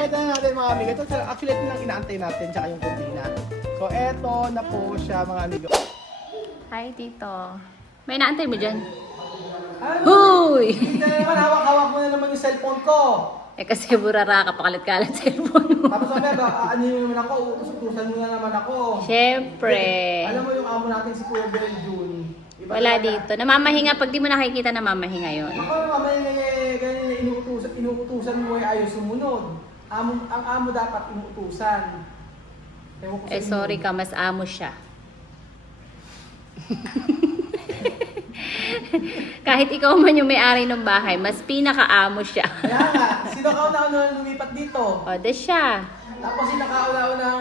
pakita na natin mga amigo. Ito actually ito lang inaantay natin, tsaka yung kurtina. So eto na po siya mga amigo. Hi, Tito. May naantay mo dyan? Ano? Huy! Hindi na naman, hawak-hawak mo na naman yung cellphone ko. Eh kasi burara ka, pakalat-kalat cellphone mo. Tapos sabi, ano yun naman ako, utusan mo na naman ako. Siyempre. Alam mo yung amo natin si Kuya Bel June. Iba Wala talaga. dito. Namamahinga. Pag di mo nakikita, namamahinga yun. Ako mamaya ganyan inuutusan mo ay ayaw sumunod. Ang amo dapat inuutusan. Ewan ko sa Eh inyo. sorry ka, mas amo siya. Kahit ikaw man yung may-ari ng bahay, mas pinaka-amo siya. Kaya nga, sino kauna-una lumipat dito? O, de siya. Tapos sino kauna-unang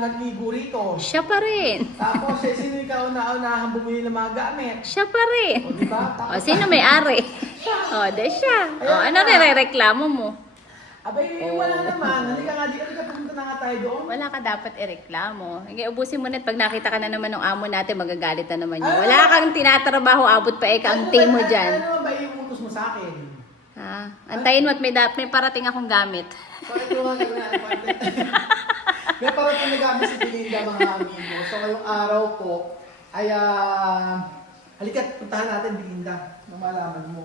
nagligo rito? Siya pa rin. Tapos sino yung kauna-unahang bumili ng mga gamit? Siya pa rin. O diba? O, sino may-ari? O, de siya. O, ano nire-reklamo mo? Abay, wala naman. Halika nga, di ka pupunta na nga tayo doon. Wala ka dapat ireklamo. Sige, ubusin mo na at pag nakita ka na naman ng amo natin, magagalit na naman yun. Wala kang tinatrabaho, abot pa ang team mo dyan. Ano naman ba iuutos mo sa akin? Ha? Antayin mo at may parating akong gamit. So, ito nga may parating na gamit si Belinda mga amigo. So, ngayong araw po, ay halika, puntahan natin Belinda. Nang malaman mo.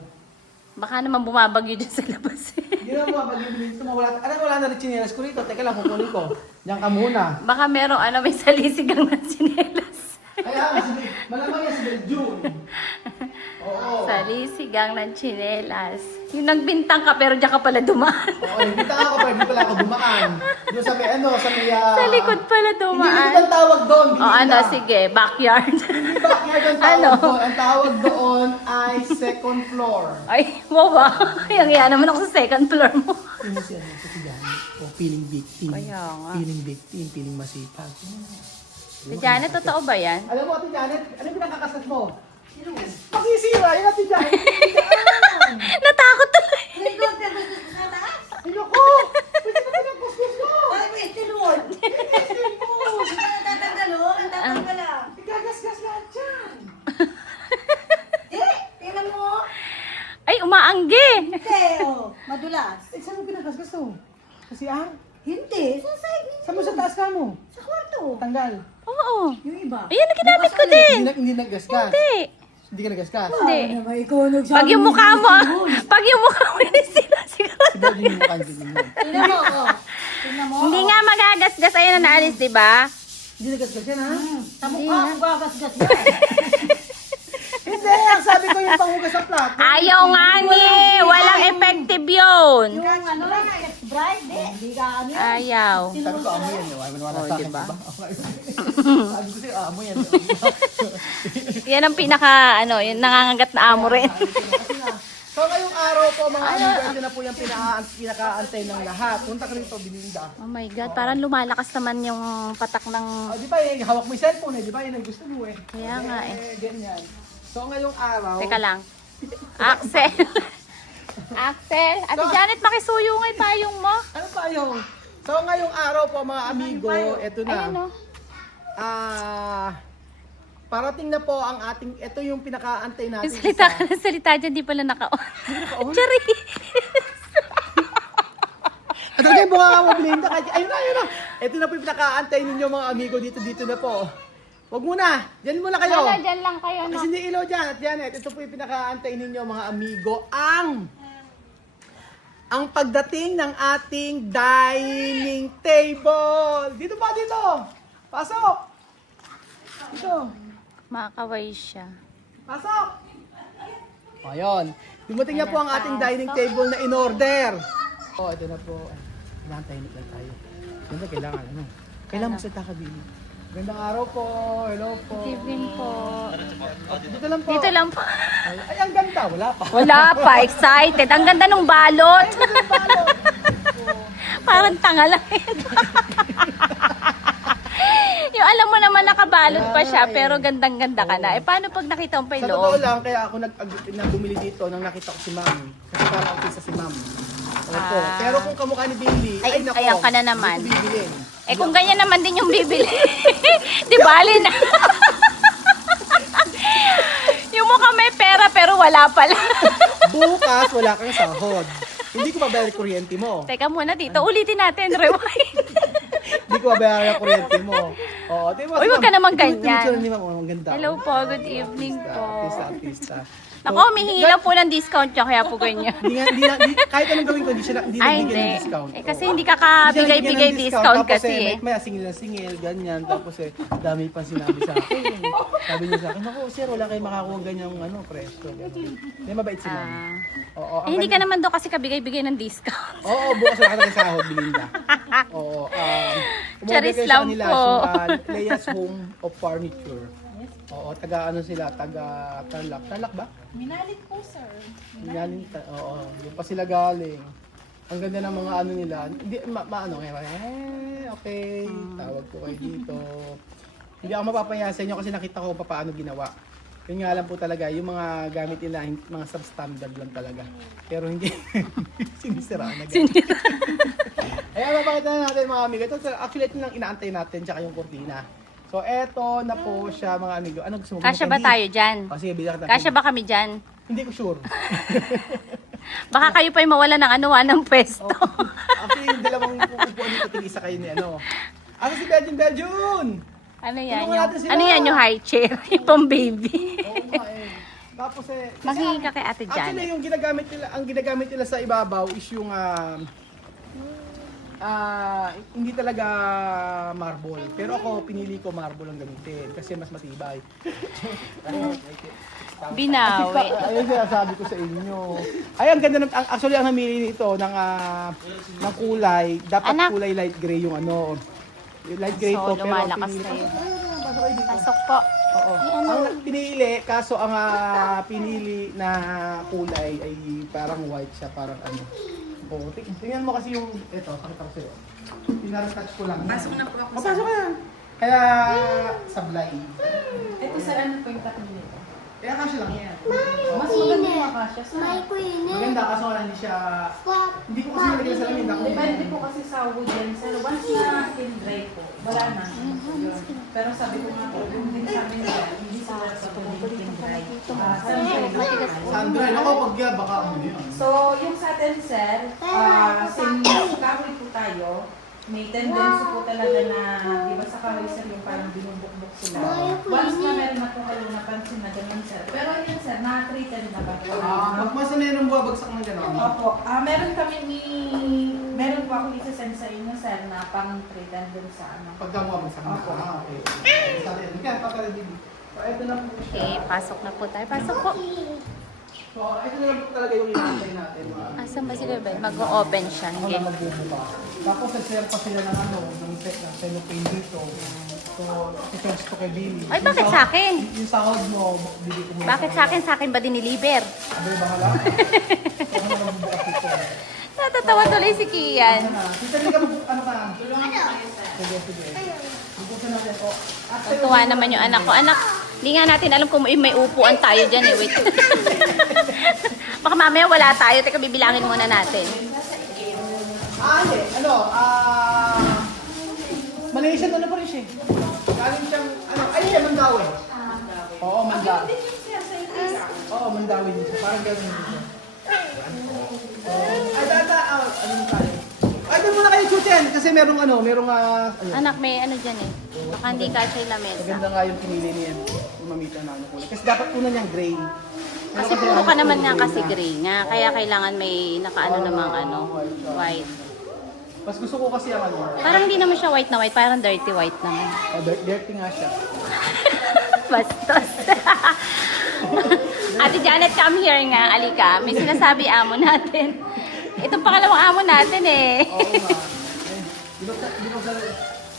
Baka naman bumabagyo dyan sa labas. Hindi na mo, pag-ibig ito, wala na rin chinelas ko rito. Teka lang, kukunin ko. Diyan ka muna. Baka merong may salisigang na sinelas. Kaya nga, malamang yan si Beljun. Oo. Salisigang ng chinelas. Yung nagbintang ka pero dyan ka pala dumaan. Oo, nagkita ako pero hindi pala ako dumaan. Doon sa may sa may... Sa likod pala Hindi dumaan. ang tawag doon, O ano, Belinda. sige, backyard. Hindi backyard ang tawag Ano? doon. Ang tawag doon ay second floor. Ay, wow ba? Yang naman ako sa second floor mo. Ano siya sa Janet? O feeling victim. Kaya nga. Feeling victim, feeling masipag. Si Janet, totoo ba yan? Alam mo, Ate Janet, ano yung pinakakasat mo? Masisira, yun Ate Janet. Natakot tuloy. Ano ko? Pwede ba pinagkuskus mo? Igagasgas lahat dyan. Ay, umaanggi. Madulas. Eh, saan mo pinagasgas to? Kasi Hindi. Sa side ninyo. saan mo sa taas ka mo? Sa kwarto. Tanggal. Oo. Yung iba. Ayan, ang ginamit ko din. Hindi naggasgas. Hindi. Hindi ka naggasgas. Hindi. Ano naman, ikaw nagsabi Pag yung mo mukha mo, yun. pag yung mukha mo yung sila siguro. Si Bel, yung mukha din mo. Tingnan mo, oh. Tingnan mo. Hindi nga magagasgas. Ayun na naalis, di ba? Hindi naggasgas yan, ha? Sa mukha mo gagasgas ka. Hindi, ang sabi ko yung panghugas sa plato. Ayaw nga ni. Walang effective yun. Yung ano, bright, hindi ka ano. Ayaw. Sabi ko, amo yan. Wala Oh, sa akin, diba? diba? Sabi ko sa'yo, amo yan. Yan ang pinaka, yung nangangagat na amo rin. So ngayong araw po mga amigo, ito na po yung pinakaantay ng lahat. Punta ka rito, Belinda. Oh my God, parang lumalakas naman yung patak ng... Oh, di ba, hawak mo yung cellphone di ba? Yun ang gusto mo eh. Kaya nga Ganyan. So ngayong araw, Teka lang. Axel. Axel. Ate Janet, makisuyungay payong mo. ano pa yung? So ngayong araw po mga amigo, ito na. Ayan o. Parating na po ang ating, ito yung pinakaantay natin. Salita ka ng salita dyan, di pala naka-on. Chari. At yung bunga mo, Belinda, ayun na. Ito na po yung pinakaantay ninyo mga amigo, dito na po. Huwag muna, dyan muna kayo. Wala, dyan lang kayo, no? Kasi hindi ilaw dyan at Janet, ito po yung pinakaantay ninyo mga amigo, ang pagdating ng ating dining table. Dito pa, dito. Pasok. Dito. Makakaway siya. Pasok. Ayun. Dumating na po ang ating dining table na in order. Oh, ito na po. Kailangan tahimik lang tayo. Siyempre, kailangan Kailangan magsalita ka, Billy. Gandang araw po. Hello po. Good evening po. Dito lang po. Dito lang po. Ay, ang ganda. Wala pa. Wala pa, excited. Ang ganda ng balot. Parang tanga lang yun. Yung alam mo naman nakabalot pa siya, pero gandang-ganda ka na. Eh, paano pag nakita mo pa yung Sa totoo loob? lang, kaya ako bumili dito nang nakita ko si ma'am. Kasi parang artista si ma'am. Opo. Pero kung kamukha ni Billy, Ay, nako, ayan ka na naman. hindi ko bibilin. Eh, kung ganyan naman din yung bibili. Di bali na. Yung mukha may pera, pero wala pala. Bukas, wala kang sahod. Hindi ko babayar yung kuryente mo. Teka muna dito, ulitin natin, rewind. Hindi ko babayar yung kuryente mo. Oo, di ba? Uy, wag ka naman Ito yung ganyan. picture ni Ma'am. Oh, ang ganda. Hello po, good evening po. Artista. Ako, humihingi lang po ng discount siya, kaya po ganyan. Kahit anong gawin ko, hindi siya hindi Ay, nagbigay hindi. ng discount. Eh, kasi Oo. hindi kakabigay-bigay Hindi siya nagbigay ng discount Tapos kasi eh. Maya singil na singil, ganyan. Tapos dami pang sinabi sa akin. Sabi niya sa akin, ako sir, wala kayo makakuha ganyang presyo. Hindi mabait si ma'am. Ah. Oo, Eh, hindi ka naman doon kasi kabigay-bigay ng discount. Oo, bukas wala ka ng sahod, Belinda. Oo. Charis umorder kayo sa lang kanila, po. so, Leia's Home of Furniture. Oo, taga Tarlac. Tarlac ba? Minalit po, sir. Galing, oo, doon pa sila galing. Ang ganda ng mga ano nila. Hindi, maano ngayon, okay, tawag ko kayo dito. Hindi ako mapapaya sa inyo kasi nakita ko paano ginawa. Yun nga lang po talaga, yung mga gamit nila, mga substandard lang talaga. Pero hindi, sinisira na ganun. Ayan, mapakita na natin mga amigo. Ito, actually, ito lang inaantay natin, tsaka yung kurtina. So, eto na po siya mga amigo. Ano gusto mo? Kasya ba tayo dyan? O, sige, bilak natin. Kasya ba kami dyan? Hindi ko sure. Baka kayo pa yung mawala ng ng pwesto. Actually, yung dalawang upuan dito, tigisa kayo ni ano. Ako si Belgian! Ano yan Tulungan natin sila. Ano yan yung high chair? Itong baby. Oo nga eh. Tapos kasi Manghingi ka kay Ate actually Janet. yung ginagamit nila, ang ginagamit nila sa ibabaw is yung hindi talaga marble. Pero ako pinili ko marble ang gamitin kasi mas matibay. Binawi. Ayun sinasabi ko sa inyo. Ay, ang ganda ng, actually ang namili nito ng kulay, dapat Anak. kulay light gray yung ano. Yung light gray So, to, pero lumalakas pinili na yun. Pasok kayo dito. Pasok po. Oo. Ang pinili, kaso ang pinili na kulay ay parang white siya, parang ano. Oo, tingnan mo kasi yung, ito, pakita ko sa'yo. Pinarastouch ko lang. Pasok na po ako. Pasok ka na. Kaya, sablay. Ito, sir, ano po yung patin nito? Kaya kasya lang yan. Mas maganda yung akasya, sir. Maganda, kaso wala hindi siya, hindi ko kasi nilagay sa lamin. Depende po kasi sa wood yan, sir. Once na dry po, wala na. Yun. Pero sabi ko nga po, yung din sa amin yan, hindi sila sa tubig dry. Sandra, ako pag baka ano yun. So, yung sa atin, sir, since kahoy po tayo, may tendency po talaga na, di ba sa kahoy, sir, yung parang binubukbuk sila. Once na meron na po kayo napansin na ganun, sir. Pero yun, sir, na-treated na ba? Magmasa na yun ang buwabagsak ng gano'n. Opo. Meron po ako isa-send sa inyo, sir, na pang-treated dun sa ano. Pagka buwabagsak na. Opo. Okay. Sabi, kaya pagka-ready. So, ito na po siya. Okay, pasok na po tayo. Pasok po. So, ito na lang po talaga yung inaantay natin. Asan ba sila ba? Mag-open siya. Ako Okay. na magbubuka. Tapos, nag-share pa sila ng ano, ng cellophane dito. So, i-charge ko kay Billy. Ay, bakit sa akin? Yung sahod mo, bili ko muna. Bakit sa akin? Sa akin ba diniliver? Abay, bahala. So, ako na magbubukas ito. Natatawa tuloy si Kian. Tita, hindi ka ano ka? Tulungan ko kayo, sir. Sige, sige. Bukusin natin po. Tuwa naman yung anak ko. Anak, hindi nga natin alam kung may upuan tayo dyan eh. Wait. Baka mamaya wala tayo. Teka, bibilangin muna natin. Hindi. Malaysian ano pa rin siya. Galing siyang, ay siya, Mandawi. Oo, Mandawi. Oo, Mandawi din siya. Parang gano'n din siya. Ano tayo? Ay, doon muna kayo chutin kasi merong Anak, may ano dyan eh. Baka hindi kasya yung lamesa. maganda nga yung pinili niya. Yung mamita na ano kulay. Kasi dapat una niyang gray. Kasi puro ka naman nga kasi gray nga. Kaya kailangan may nakaano namang white. Mas gusto ko kasi ang Parang hindi naman siya white na white. Parang dirty white naman. dirty nga siya. Bastos. Ate Janet, come here nga. Alika. May sinasabi amo natin. Itong pangalawang amo natin eh. Oo nga. Di ko sa...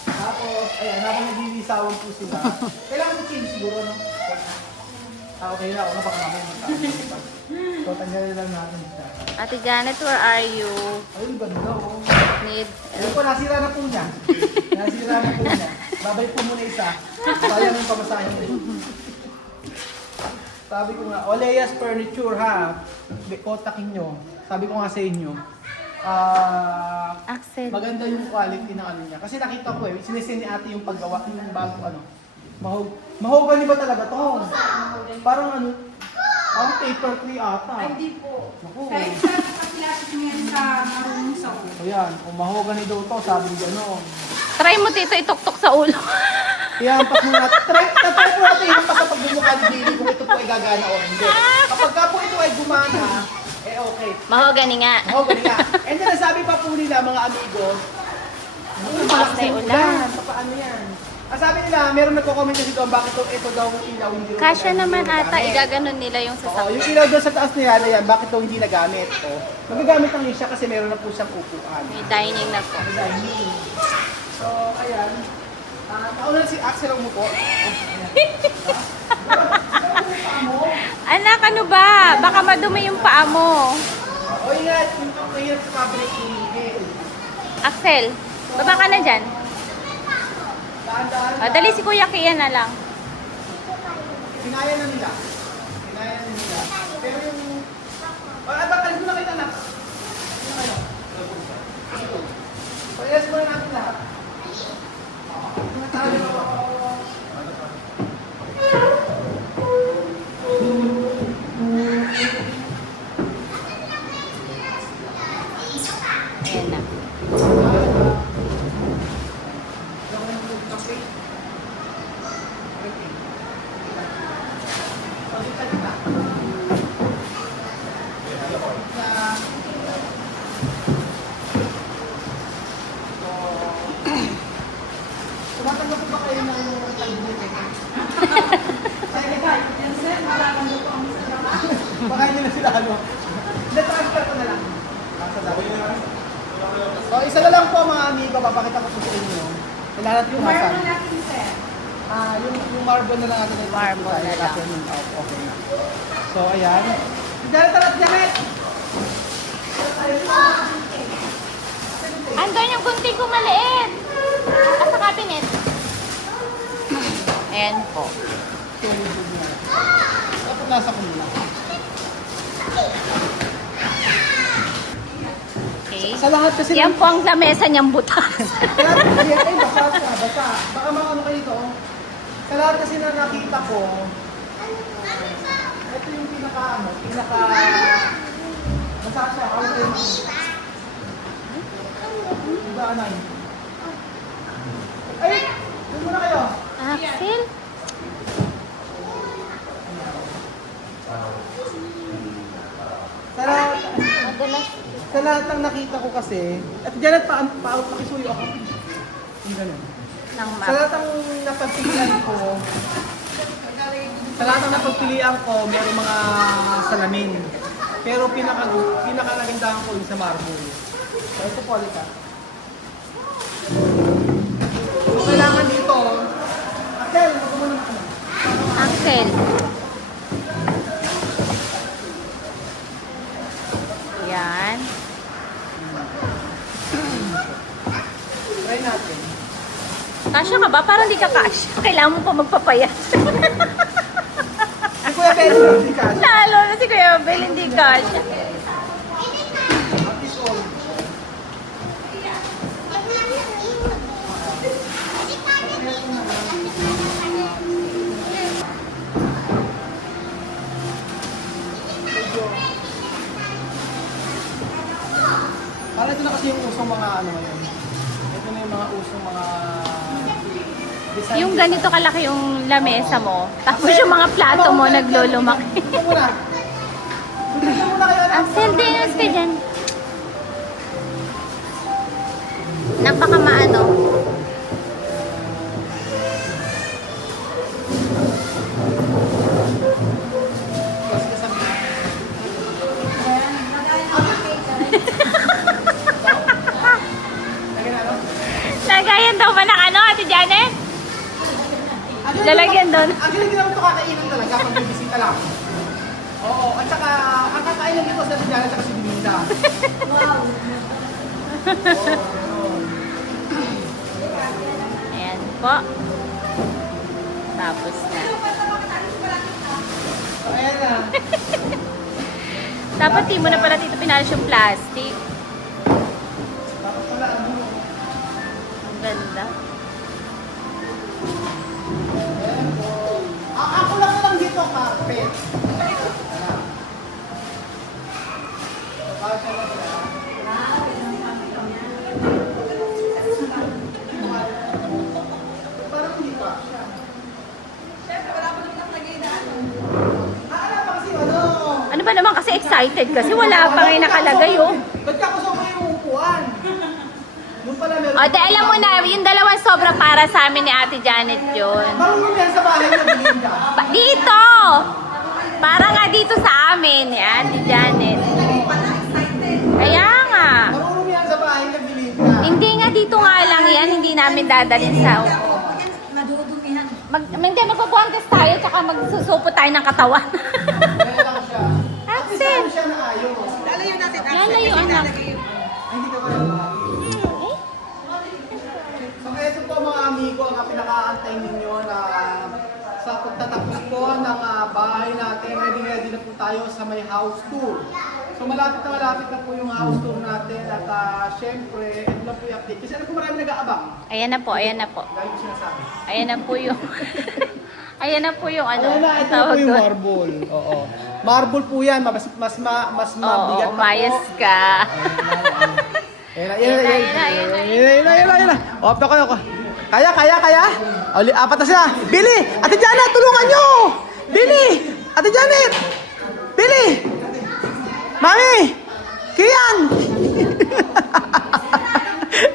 Tapos, ayan, habang naglilisawan po sila. Kailangan mo change siguro, no? Okay na, ako baka mamaya magkakaroon. So, tanggalin lang natin siya. Ate Janet, where are you? Ayun, ganda, oh. Need... Ayun po, nasira na po niya. Nasira na po niya. Babalik po muna isa. Sayang yung pamasahin niya. Sabi ko nga, Leia's Furniture ha. Kontakin nyo. Sabi ko nga sa inyo. Axel. Maganda yung quality ng ano niya. Kasi nakita ko sinesend ni ate yung paggawa, yung bago mahogany ba talaga to? Parang parang paper tree ata. Hindi po. Naku. Kahit sa klase ngayon sa marunong sa ulo. Ayan, mahogany daw to, sabi ni ano. Try mo dito ituktok sa ulo. Ihampas mo natin. Try po natin ihampas sa pagbumukha ni Bailey kung ito po ay gagana o hindi. Kapag ka po ito ay gumana, eh okay. Mahogany nga. Mahogany nga. And then sabi pa po nila mga amigos, Malakas na yung ulan. paano yan? Sabi nila, meron nagko-comment kasi doon, bakit ito daw ilaw hindi daw Kasya hindi naman daw ata, nagamit. igaganon nila yung Oo, sasakyan. yung ilaw doon sa taas nila na yan, bakit daw hindi nagamit? Magagamit lang yun siya kasi meron na po siyang upuan. May dining na po. Dining. So, ayan. Nauna si Axel ang umupo. Anak, ano ba? Baka madumi yung paa mo. O ingat, yung mahirap sa cabinet ni Axel, baba ka na dyan. Daan-daan. Dali si Kuya Kian na lang. Kinaya na nila. Kinaya na nila. Pero yung... Bakalis mo na kayo anak. Ano kayo? Pag-ilas mo na natin lahat. Ayan na. Tumatanggap po ba kayo ng tagbibig? Yan sir, mararamdaman ko ang sarap. Baka hindi na sila ano. Na-transfer ko na lang. So, isa na lang po mga amigo, papakita ko po sa inyo. Kailangan natin yung Marble masan. natin sir. Yung marble na lang natin. Marble na lang. Okay na. So, ayan. Janet, talat, Janet! Andun yung gunting ko maliit. Sa cabinet. Ayan po. Dapat nasa ko nila. Okay. Sa lahat kasi... Yan po ang lamesa niyang butas. Kaya, ay, basa siya, basa. Baka ano kayo ito. Sa lahat kasi na nakita ko, ito yung pinaka... Basa siya. Ako ito yung... Daanan. Ay! Doon muna kayo. Axel? Sa lahat, Madalas. sa lahat ng nakita ko kasi, at dyan at pa-out, pakisuyo ako. Yung ganun. Ng Sa lahat ng napagpilian ko, merong mga salamin. Pero pinakanagandahan ko yung sa marble. So ito po, Alika. So, kailangan dito, Axel, magkumuna na ano. Axel. Yan. Try natin. Kasya ka ba? Parang di ka kasya. Kailangan mo pa magpapayat. Si Kuya Pedro, hindi ka. Lalo na si Kuya Bel, hindi kasya. At least all. Parang ito na kasi yung usong mga ano ngayon. Ito na yung mga usong mga design. Yung ganito kalaki yung lamesa mo, tapos yung mga plato mo naglulumaki. Ito muna. Ito muna kayo. Axel, dinas ka dyan. Napaka maano. Lagayan daw ba ng ano, Ate Janet? Lalagyan doon. Ang galing naman ito kakainan talaga pag may bisita lang. Oo, at saka ang kakain lang ito sa Diana at saka si Biminda. Wow. Ayan po. Tapos na. So, ayan na. Dapat di mo na pala dito pinalis yung plastic. Tapos pala, ano, Ang ganda. ayan po. Ako lang dito, carpet. Ayan. Kasya na to. excited kasi wala pa ngayon nakalagay oh. Ba't ka gusto mo yung upuan? Yung pala meron. O, di alam mo na, yung dalawang sobra para sa amin ni Ate Janet yun. Marunong yan sa bahay na Belinda. Dito! Para nga dito sa amin ni Ate Janet. Kaya nga. Marunong yan sa bahay na Belinda. Hindi nga dito nga lang yan, hindi namin dadalhin sa... Hindi, magpo-contest tayo, tsaka magsusupo tayo ng katawan. Kaya lang siya. Axel! Saan siya na ayos? Lalayo anak. Ay, hindi ka kaya. So, ito po mga amigo, ang pinakaantay ninyo na sa pagtatapos po ng bahay natin. Ready na po tayo sa may house tour. So malapit na po yung house tour natin at syempre, ito lang po yung update. Kasi ano po marami nag-aabang. Ayan na po, ayan na po. Dahil ko sinasabi. Ayan na po yung... ayan na po yung ano. Ayan na, ito po tawag yung doon. marble. Oo. Marble po yan, mas mabigat Oo, pa umayos po. ka. Ayan na. Off na kayo. Kaya? Apat na sila. Billy! Ate Janet, tulungan nyo! Billy! Ate Janet! Billy! Mami! Kian!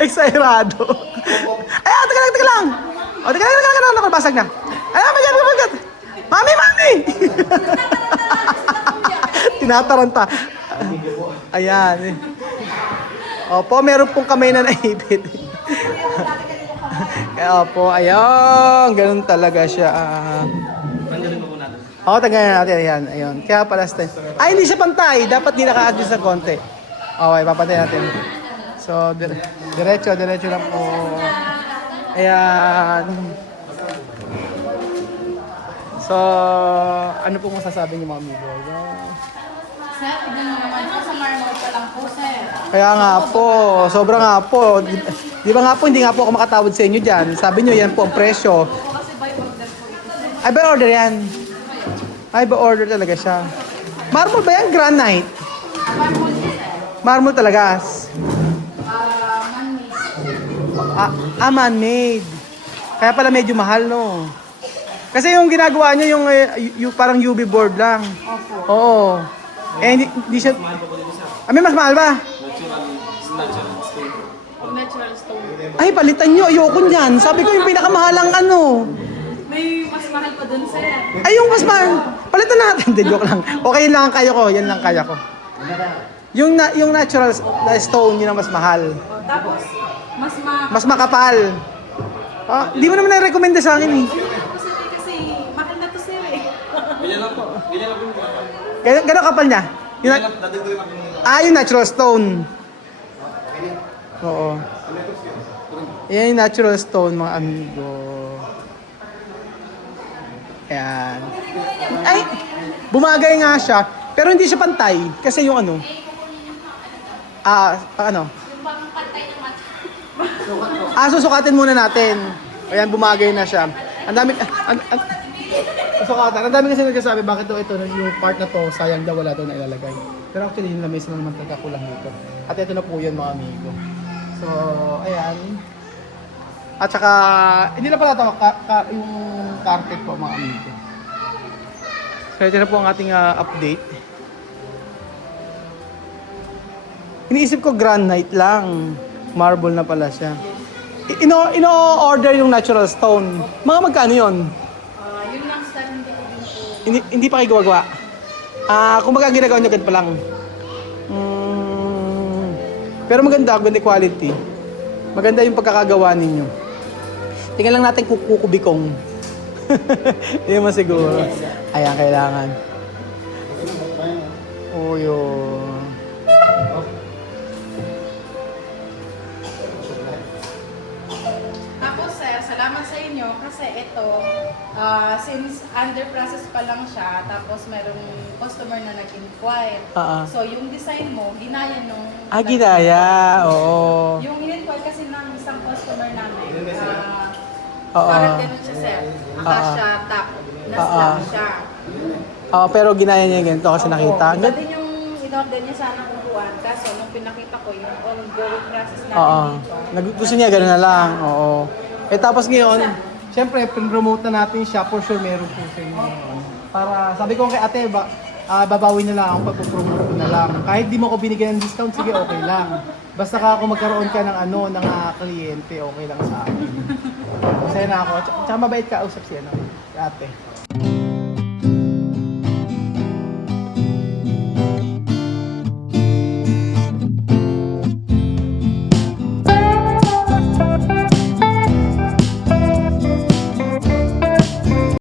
Exagerado. Ay, teka lang. O, teka lang. Nakabasag na. Ay, magat. Mami! Tinataranta. Ayan. Opo, meron pong kamay na naipit. Kaya opo, ayun. Ganun talaga siya. Oo, tagayan natin. Ayan, ayun. Kaya pala ay, hindi siya pantay. Dapat nilaka-adjust sa konti. Okay, papatay natin. So, diretso lang po. Ayan. So, ano po masasabi niyo mga amigo? Sir, tignan mo naman po sa marmol pa lang po, sir. Kaya nga po, sobra nga po. Di ba nga po, hindi nga po ako makatawad sa inyo dyan. Sabi nyo, yan po ang presyo. Kasi by order po ito, sir. Ay, by order yan. Ay, by order talaga siya. Marble ba yan? Granite? Marmol po, sir. Marble talaga. Man-made. Man-made. Kaya pala medyo mahal, no? Kasi yung ginagawa nyo, yung parang UV board lang. Opo. Oo. Eh, hindi siya... May mas mahal ba? Natural stone. Ay, palitan nyo. Ayoko niyan. Sabi ko yung pinakamahalang ano. May mas mahal pa dun, sir. Ay, yung mas mahal. Palitan natin. Hindi, joke lang. Okay, yun lang ang kaya ko. Yan lang kaya ko. Yung natural stone, yun ang mas mahal. O, tapos, Mas makapal. Hindi mo naman na-recommend sa akin eh. kasi mahal na to, sir, eh. Gano'ng kapal niya? Yung natural stone. Oo. Yan yung natural stone, mga amigo. Ayan. Ay! Bumagay nga siya. Pero hindi siya pantay. Kasi yung ano. Susukatin muna natin. Ayan, bumagay na siya. Ang dami... Sukatan. Ang dami kasi nagsasabi bakit ito yung part na to sayang daw wala daw na ilalagay. Pero actually yung lamesa naman nagkakulang dito. At ito na po yun mga amigo. So, ayan. At saka, hindi na pala ito yung carpet po mga amigo. So, ito na po ang ating update. Iniisip ko granite lang. Marble na pala siya. Ino-order yung natural stone. Mga magkano yun? Yun lang, sir, hindi ko din po. Hindi pa kayo gumagawa. Kung baga ginagawa nyo ganito pa lang. Pero maganda quality. Maganda yung pagkakagawa ninyo. Tingnan lang natin kukubikong. Hindi mo siguro. Ayan, kailangan. Oh, yun. Tapos, sir, salamat sa inyo kasi ito, since under process pa lang siya, tapos merong customer na nag-inquire. So, yung design mo, ginaya nung... Ginaya. Oo. Yung in-inquire kasi ng isang customer namin, Oo. parang ganun siya, sir. Akasha top, na-slap siya. Pero ginaya niya ganito kasi nakita. Iba din yung in-order niya sana kukuhan, kaso nung pinakita ko yung ongoing process natin Oo. dito. Gusto niya gano'n na lang. Oo. Tapos ngayon, siyempre, promote na natin siya. For sure, meron po sa inyo. Para, sabi ko kay ate, babawin na lang ang pagpupromote ko lang. Kahit di mo ako binigyan ng discount, sige, okay lang. Basta ka ako magkaroon ka ng kliyente, okay lang sa akin. Masaya na ako. Tsaka mabait ka, usap si ate.